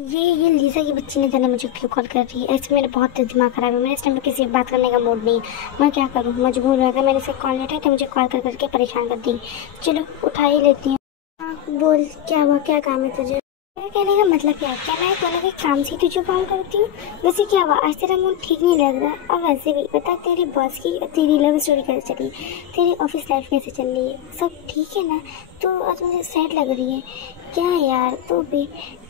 ये लीजा की बच्ची ने जाने मुझे क्यों कॉल कर रही है? ऐसे मेरा बहुत दिमाग खराब है, मेरे इस टाइम में किसी बात करने का मूड नहीं है। मैं क्या करूँ, मजबूर हो गया। मैंने इसे कॉल नहीं उठाया तो मुझे कॉल कर करके परेशान कर दी। चलो उठा ही लेती हूँ। हाँ बोल, क्या हुआ, क्या काम है तुझे? मेरा कहने का मतलब क्या है, क्या मैं कोने के काम से तुझे कॉल करती हूँ? वैसे क्या हुआ, आज तेरा मूड ठीक नहीं लग रहा? और वैसे भी बता, तेरी बॉस की और तेरी लव स्टोरी कैसे चली, तेरी ऑफिस लाइफ कैसे चल रही है, सब ठीक है ना? तो आज मुझे सैड लग रही है क्या यार? तो भी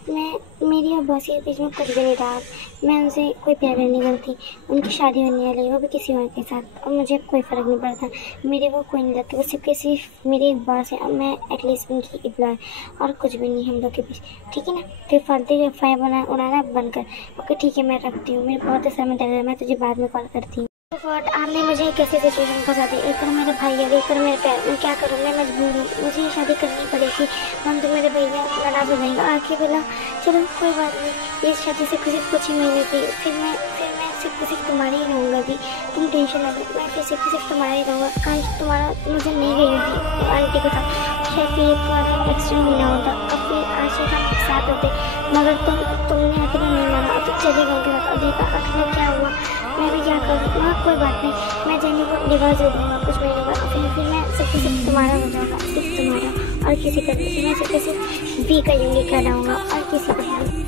मेरी और बॉस के बीच में कुछ भी नहीं रहा। मैं उनसे कोई प्यार नहीं करती। उनकी शादी होने वाली है, वो भी किसी और के साथ, और मुझे कोई फ़र्क नहीं पड़ता। मेरे वो कोई नहीं लगता, वो सिर्फ मेरी एक बॉस है और मैं एटलीस्ट उनकी एम्प्लॉय, और कुछ भी नहीं हम लोग के बीच। ठीक है ना? फिर फालतू के फायर उड़ाना बंद कर। ओके ठीक है, मैं रखती हूँ। मेरे बहुत सर में दर्द है, मैं तुझे बाद में कॉल करती हूँ। गॉड, आपने मुझे कैसे सिचुएशन फंसा दी। एक तरफ मेरे भाई है, एक तरफ मेरे पैर, मैं क्या करूँ, मैं मजबूर हूँ, मुझे ये शादी करनी पड़ेगी। हम तो मेरे भैया नाराज हो जाएगा। आके बोला चलो कोई बात नहीं, ये शादी से कुछ ही महीने की, फिर मैं सिर्फ तुम्हारी ही रहूँगा भी, तुम टेंशन ना लो, मैं फिर सिर्फ तुम्हारा ही रहूँगा। काश तुम्हारा मुझे नहीं गई होती आंटी को था, शायद फिर तुम्हारा एक्सीडेंट भी ना होता, अब फिर आज हम साथ होते, मगर तुमने आखिर नहीं माना, अब तुम चले गए के साथ। अब देखा आखिर क्या हुआ, मैं भी क्या करूँ। हाँ कोई बात नहीं, मैं जेनी को डिवोर्स दे दूँगा कुछ महीने बाद, फिर मैं सिर्फ तुम्हारा हो जाऊँगा, सिर्फ तुम्हारा, और किसी का नहीं। मैं सिर्फ भी करूँगी कराऊँगा और किसी का नहीं।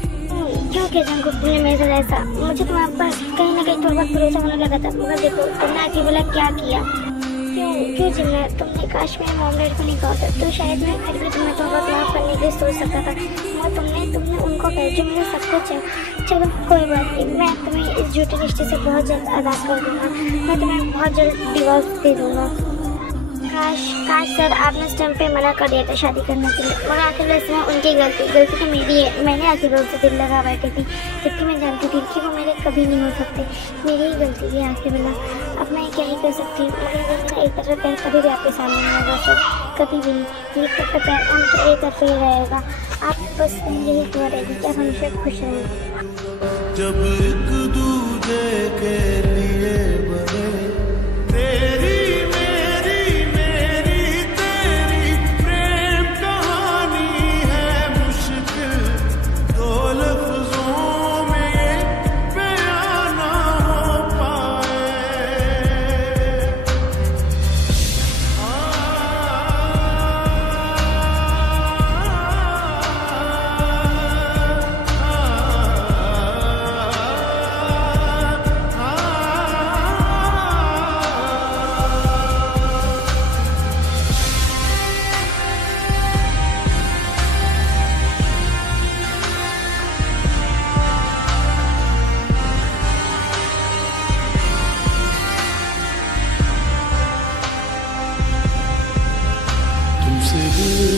क्यों के को तुमने मेरे साथ ऐसा, मुझे तुम्हारे पास कहीं ना कहीं थोड़ा बहुत भरोसा होने लगा था, मगर देखो तुमने आके बोला क्या किया, क्यों चिल्ला। तुमने काश मेरे मॉम डैड को नहीं कहा था तो शायद मैं फिर भी तुम्हें थोड़ा बहुत माफ़ करने के लिए सोच सकता था, मगर तुमने उनको कहा जो मुझे सब कुछ है। चलो कोई बात नहीं, मैं तुम्हें इस झूठे रिश्ते से बहुत जल्द आज़ाद कर दूँगा, मैं तुम्हें बहुत जल्द डिवोर्स दे दूँगा। काश सर आपने उस टाइम पे मना कर दिया था शादी करने के लिए, मगर आखिर इसमें उनकी गलती तो मेरी है। मैंने आखिर उनसे दिल लगा बैठी थी, जबकि मैं जानती थी कि वो मेरे कभी नहीं हो सकते, मेरी ही गलती थी आखिर बिना। अब मैं क्या ही कर सकती हूँ, मगर मेरा एक तरफ पैर कभी भी आपके सामने नहीं होगा सर, कभी भी नहीं। एक तरफ पैर हम एक तरफ ही रहेगा, आप बस यही दुआ रहेगी कि आप हमेशा खुश रहेंगे। जब एक दूजे के लिए बने तेरी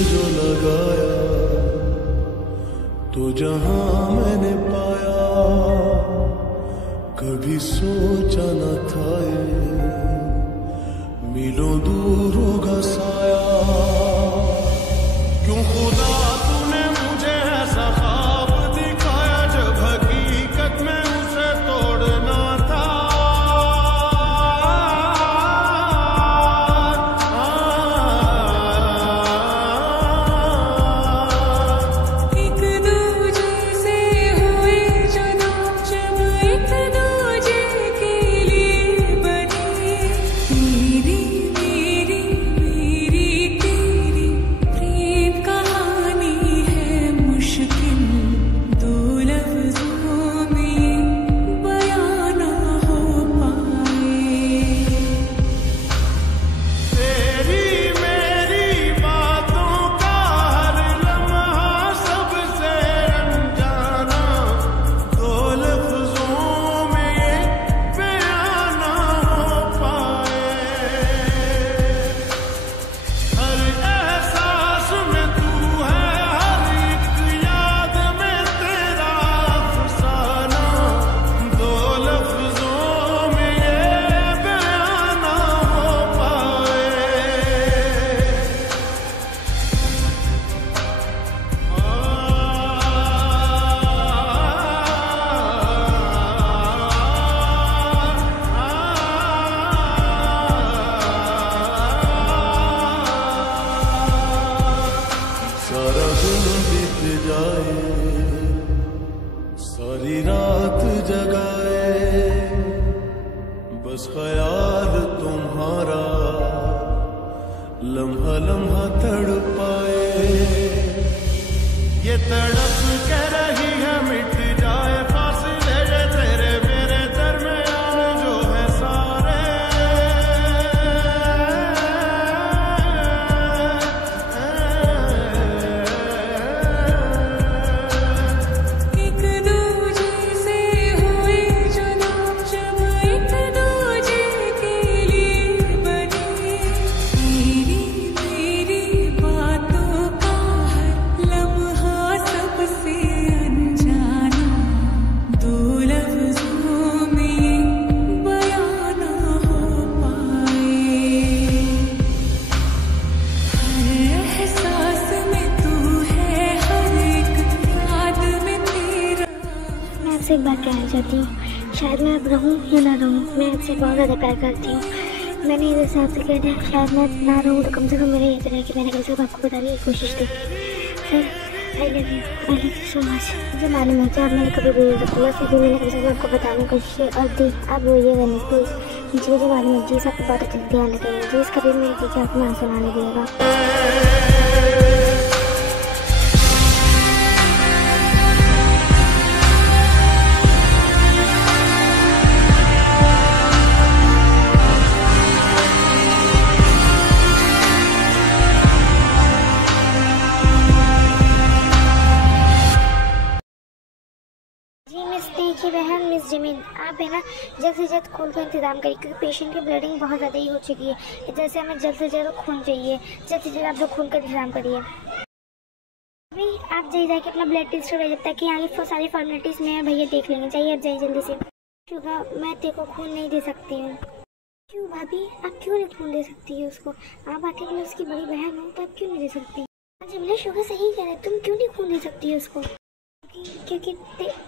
जो लगाया तो जहां मैंने पाया, कभी सोचा न था ये मीलों दूर होगा साया। क्यों खुदा तूने मुझे ऐसा ख्वाब दिखाया जब हकीकत में उसे तोड़ना था। सारी रात जगाए बस ख्याल तुम्हारा, लम्हा लम्हा तड़पाए। ये तड़प कह रही है मिट जाए फासले तेरे मेरे दरमियान जो है सारे। एक दूजे से हुए जुदा, जब एक दूजे शायद मैं अब रहूँ या ना रहूँ, मैं आपसे बहुत ज़्यादा प्यार करती हूँ। मैंने इस हिसाब से कह दिया शायद मैं ना रहूँ तो कम से कम मेरा ये तरह कि मैंने कम से कम आपको बताने की कोशिश की। Sir I love you so much. मुझे मालूम है कि आप मैंने कभी बोल सकूँगा, फिर भी मैंने कम से कम आपको बताने की कोशिश की। और दी आप बोलिएगा नहीं प्लीज़, मुझे मालूम है जी आपको बहुत अच्छे से ध्यान रखेंगे जी, इसका भी मेरे पीछे आपको आंसू ना लगेगा। जी मिस देखिए बहन, मिस जमीन आप है ना जल्द से जल्द खून का इंतजाम करिए, क्योंकि पेशेंट की ब्लीडिंग बहुत ज़्यादा ही हो चुकी है। जैसे हमें जल्द से जल्द खून चाहिए, जल्द से जल्द आप लोग खून का इंतजाम करिए। अभी आप जाके अपना ब्लड टेस्ट करवाइए, जब तक कि आगे सारी फॉर्मेलिटीज़ में भैया देख लेंगे। चाहिए आप जाइए जल्दी से। शुगा मैं तेरे को खून नहीं दे सकती हूँ। क्यों भाभी, आप क्यों नहीं खून दे सकती है उसको? आप आखिर में उसकी बड़ी बहन हो तो आप क्यों नहीं दे सकती? जमीला शुगा सही कह रहे, तुम क्यों नहीं खून दे सकती है उसको? क्योंकि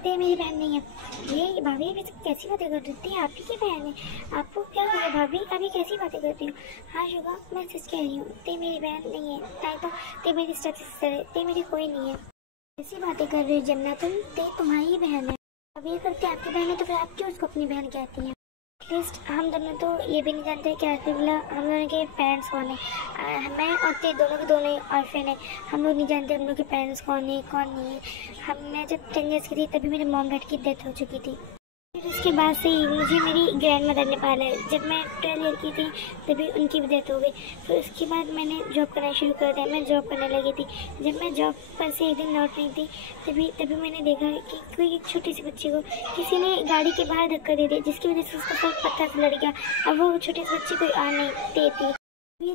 ते मेरी बहन नहीं है। ये भाभी अभी सब कैसी बातें कर रही थी, आप ही की बहन है, आपको क्या हुआ भाभी, अभी कैसी बातें करती हूँ? हाँ शुगा मैं सच कह रही हूँ, ते मेरी बहन नहीं है, ताई तो ते मेरी सिस्टर है, ते मेरी कोई नहीं है। ऐसी बातें कर रही हो जमुना तुम, ते तुम्हारी ही बहन है। अब ये करते आपकी बहन है तो फिर आप क्यों उसको अपनी बहन कहती हैं? एटलीस्ट हम दोनों तो ये भी नहीं जानते कि आखिर हम दोनों के पेरेंट्स कौन है। मैं और ते दोनों के दोनों ऑर्फन है, हम लोग नहीं जानते हम लोग के पेरेंट्स कौन है कौन नहीं है। मैं जब 10 ईयर्स की थी तभी मेरे मॉम डैड की डेथ हो चुकी थी। फिर उसके बाद से ही मुझे मेरी ग्रैंड मदर ने पाला है। जब मैं 12 ईयर की थी तभी उनकी भी डेथ हो गई। फिर उसके बाद मैंने जॉब करना शुरू कर दिया, मैं जॉब करने लगी थी। जब मैं जॉब पर से एक दिन लौट रही थी तभी मैंने देखा कि कोई एक छोटी सी बच्ची को किसी ने गाड़ी के बाहर धक्का दे दिया, जिसकी वजह से उसका सर पत्थर से लड़ गया और वो छोटी सी बच्ची कोई आ नहीं देती।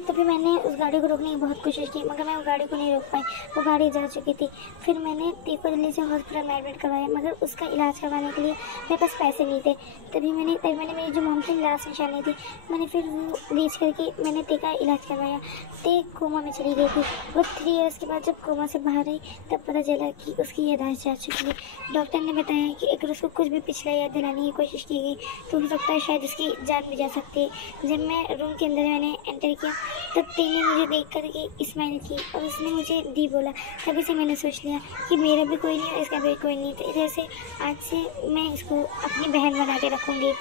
तभी मैंने उस गाड़ी को रोकने की बहुत कोशिश की, मगर मैं उस गाड़ी को नहीं रोक पाई, वो गाड़ी जा चुकी थी। फिर मैंने तेको दिल्ली से हॉस्पिटल में एडमिट करवाया, मगर उसका इलाज करवाने के लिए मेरे पास पैसे नहीं थे। तभी मैंने मेरी जो मॉम की लास्ट निशानी थी, मैंने फिर वो बेच करके मैंने ते का इलाज करवाया। ते कोमा में चली गई थी। वो 3 इयर्स के बाद जब कोमा से बाहर आई तब पता चला कि उसकी याददाश्त जा चुकी है। डॉक्टर ने बताया कि अगर उसको कुछ भी पिछला याद दिलाने की कोशिश की गई तो हो सकता है शायद उसकी जान भी जा सकती है। जब मैं रूम के अंदर मैंने एंटर किया तब ते ने मुझे देख करके स्माइल की और उसने मुझे दी बोला। तभी से मैंने सोच लिया कि मेरा भी कोई नहीं और इसका भी कोई नहीं। तो इधर से आज से मैं इसको अपनी बहन बना के रखूँगी।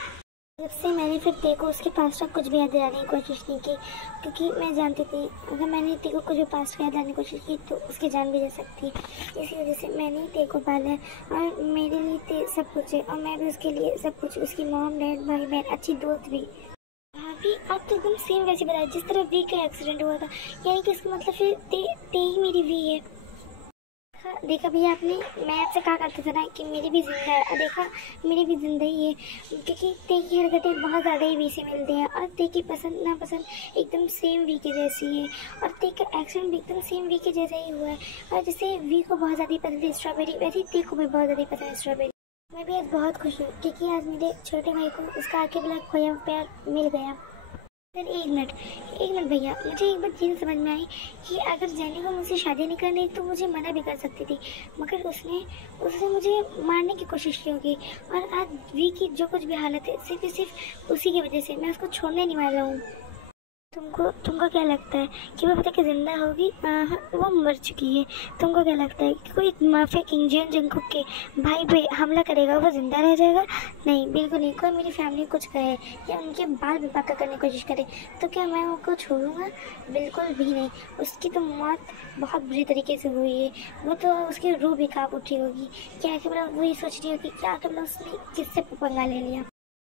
जब से मैंने फिर ते को उसके पास्ट का कुछ भी याद दिलाने की कोशिश नहीं की, क्योंकि मैं जानती थी अगर मैंने ते को कुछ भी पास्ट का याद दिलाने की कोशिश की तो उसकी जान भी जा सकती है। इसी वजह से मैंने ते को पाला है और मेरे लिए ते सब कुछ है और मैं भी उसके लिए सब कुछ, उसकी मॉम डैड भाई बहन अच्छी दोस्त भी। भाभी आप तो एकदम सेम वैसे बताया जिस तरह वी का एक्सीडेंट हुआ था, यानी कि इसका मतलब फिर ते ही मेरी वी है। हाँ देखा भैया आपने, मैं आपसे कहा करता था ना कि मेरी भी जिंदा है, और देखा मेरी भी जिंदगी है, क्योंकि ते की हरकतें बहुत ज़्यादा ही वी से मिलती हैं और ते की पसंद नापसंद एकदम सेम वी के जैसी है और ते का एक्सीडेंट भी एकदम सेम वी के जैसा ही हुआ है। और जैसे वी को बहुत ज़्यादा पसंद है स्ट्रॉबेरी, वैसे ही ते को भी बहुत ज़्यादा पसंद है स्ट्रॉबेरी। मैं भी आज बहुत खुश हूँ क्योंकि आज मेरे छोटे भाई को उसका आके वाला खोया प्यार मिल गया। फिर एक मिनट भैया, मुझे एक बात चीज़ समझ में आई कि अगर जैनी को मुझसे शादी नहीं करनी तो मुझे मना भी कर सकती थी, मगर उसने मुझे मारने की कोशिश की होगी। और आज वी की जो कुछ भी हालत है सिर्फ उसी की वजह से मैं उसको छोड़ने नहीं वाला हूँ। तुमको क्या लगता है कि वो पता कि जिंदा होगी? वो मर चुकी है। तुमको क्या लगता है कि कोई माफिया किंग जंगकुक के भाई पे हमला करेगा वो जिंदा रह जाएगा? नहीं, बिल्कुल नहीं। कोई मेरी फैमिली कुछ कहे या उनके बाल भी पक्का करने की कोशिश करे तो क्या मैं उनको छोड़ूंगा? बिल्कुल भी नहीं। उसकी तो मौत बहुत बुरी तरीके से हुई है, वो तो उसकी रूह भी कांप उठी होगी। क्या कि वो ये सोच रही होगी क्या कि उसने किससे पंगा ले लिया।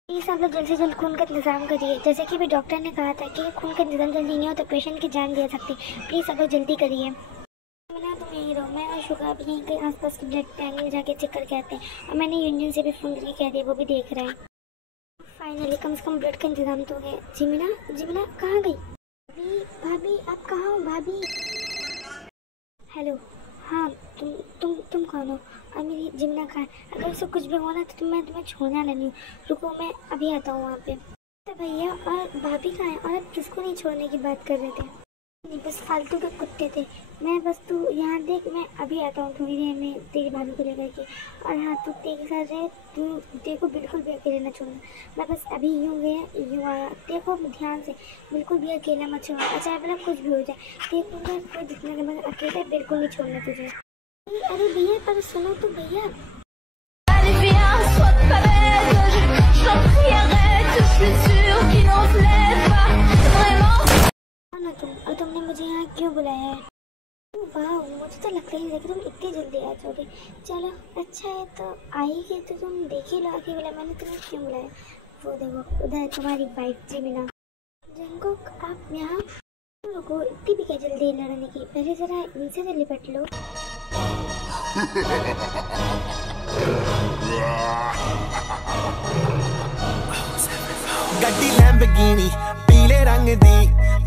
प्लीज़ आप लोग जल्द से जल्द खून का इंतजाम करिए। जैसे कि भी डॉक्टर ने कहा था कि खून का इंतजाम जल्दी नहीं हो तो पेशेंट की जान दे सकती। प्लीज़ आप लोग जल्दी करिए। मैं तुम यहीं रहो, मैं और शुगा अभी यहीं के आसपास के ब्लड बैंक में जाके चेक करके आते हैं और मैंने यूनियन से भी फ़ोन करके कह दिया, वो भी देख रहे हैं। फाइनली कम से कम ब्लड का इंतजाम तो हो गया। जिमिना कहाँ गई? भाभी आप कहाँ हो भाभी? हेलो, हाँ तुम कौन हो? और मेरी जिम्ना कहाँ है? अगर उससे कुछ भी हुआ ना तो मैं तुम्हें छोड़ने वाला नहीं हूँ। रुको मैं अभी आता हूँ वहाँ पे। तो भैया और भाभी कहाँ है? और आप किसको नहीं छोड़ने की बात कर रहे थे? बस फालतू के कुत्ते थे। मैं बस तू यहाँ देख, मैं अभी आता हूँ थोड़ी देर में तेरी भाभी को लेकर के। और हाँ, तू तेरे के साथ रहे, तू तेरे को बिल्कुल भी अकेले ना छोड़ना। मैं बस अभी यूँ गया यूँ आया, तेरे को ध्यान से बिल्कुल भी अकेला मत छोड़ना। चाहे भला कुछ भी हो जाए, तेरे को कोई दिखने के बाद अकेले बिल्कुल नहीं छोड़ना तुझे। अरे भैया, पर सुनो तो भैया। और तुमने मुझे यहाँ क्यों बुलाया है? वाह, मुझे तो लगता ही नहीं था कि तुम इतनी जल्दी आ जाओगे। चलो अच्छा है, तो आएगी तो तुम देख ही लो आके बोला मैंने तुम्हें क्यों बुलाया। वो देखो उधर तुम्हारी वाइफ जिमिना। जंगकुक, आप यहाँ रुको, इतनी भी क्या जल्दी है लड़ने की? पहले जरा इनसे तो लिपट लो। गड्डी लैम्बोर्गिनी पीले रंग दी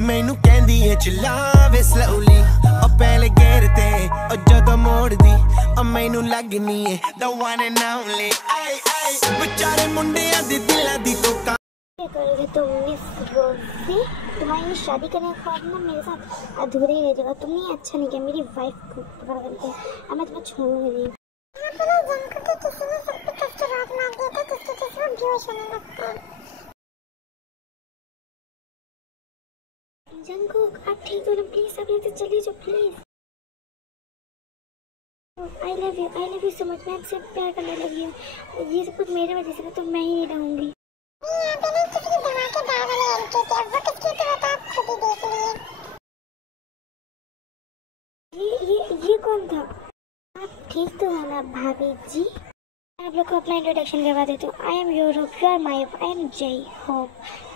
मैनू कहंदी है चलावे स्लोली ओ पहले गेर ते ओ जदों मोड़दी ओ मैनू लगनी है the one and only I बेचारे मुंडियां दी दिलां दी तो क्या करोगे तुम मिस रोजी? तुम्हारी शादी करने के बाद ना मेरे साथ अधूरा ही रह जाएगा। तुमने अच्छा नहीं किया, मेरी वाइफ को पकड़ करके। अब मैं तुम्हें छोड़ूंगी नहीं। किसी ने सब पे कष्ट रात मार दिया था, किसके किसी को बेहोश होने लगता है। जंगकुक, आप ठीक हो ना? प्लीज आप यहाँ से चले जाओ please. I love you so much. मैं आपसे प्यार करने लगी हूँ। ये सब कुछ मेरे वजह से ना, तो मैं ही नहीं रहूंगी। यहाँ पे ना किसी की धमाकेदार वाली एंट्री थी, अब वो किसकी तो बता, आप खुद ही देख लिए। ये कौन था? आप ठीक तो हो ना भाभी जी? आप लोग को अपना इंट्रोडक्शन करवा देती हूँ। I am your hope, you are my, I am J Hope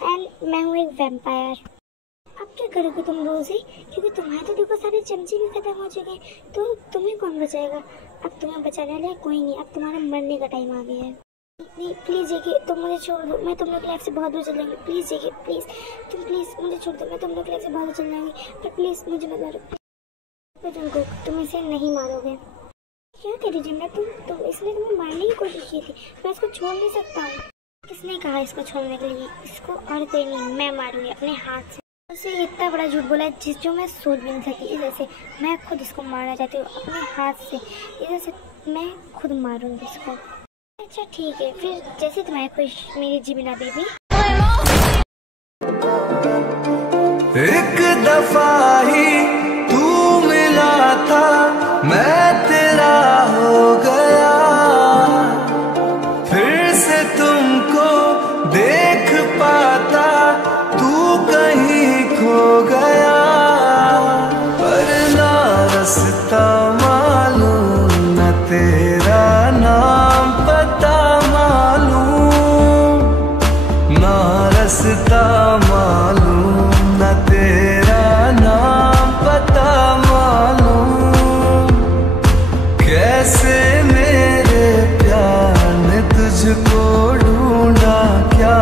and मैं हूँ एक वेम्पायर। अब क्या करोगे तुम रोजी? क्योंकि तुम्हारे तो देखो सारे चमचे भी खत्म हो चुके हैं, तो तुम्हें कौन बचाएगा? अब तुम्हें बचाने वाला कोई नहीं, अब तुम्हारा मरने का टाइम आ गया है। नहीं प्लीज़ जेके, तुम मुझे छोड़ दो। मैं तुम लोग की लाइफ से बहुत दूर चल जाऊंगी। प्लीज़ जेके, प्लीज़ तुम प्लीज़ मुझे छोड़ दो। मैं तुम लोग की लाइफ से बहुत दूर चल जाऊंगी, पर प्लीज़ मुझे मत मारो। तुमको तुम इसे नहीं मारोगे। क्या करी जिमना, तुम इसने तुम्हें मारने की कोशिश की थी। मैं इसको छोड़ नहीं सकता हूँ। किसने कहा इसको छोड़ने के लिए? इसको और कोई नहीं, मैं मारूंगी अपने हाथ से। उसे इतना बड़ा झूठ बोला जो मैं सोच भी नहीं सकती। इधर से मैं खुद इसको मारना चाहती हूँ अपने हाथ से। इधर से मैं खुद मारूंगी इसको। अच्छा ठीक है, फिर जैसे तुम्हारी खुश मेरी जिमिना बेबी। एक दफा ही तू मिला था, मैं तेरा हो गया। फिर से तुमको देख पाता, तू कहीं खो गया। पर ना रास्ता मालूम, न तेरा नाम पता मालूम। ना रास्ता मालूम, न तेरा नाम पता मालूम। कैसे मेरे प्यार ने तुझको ढूंढा, क्या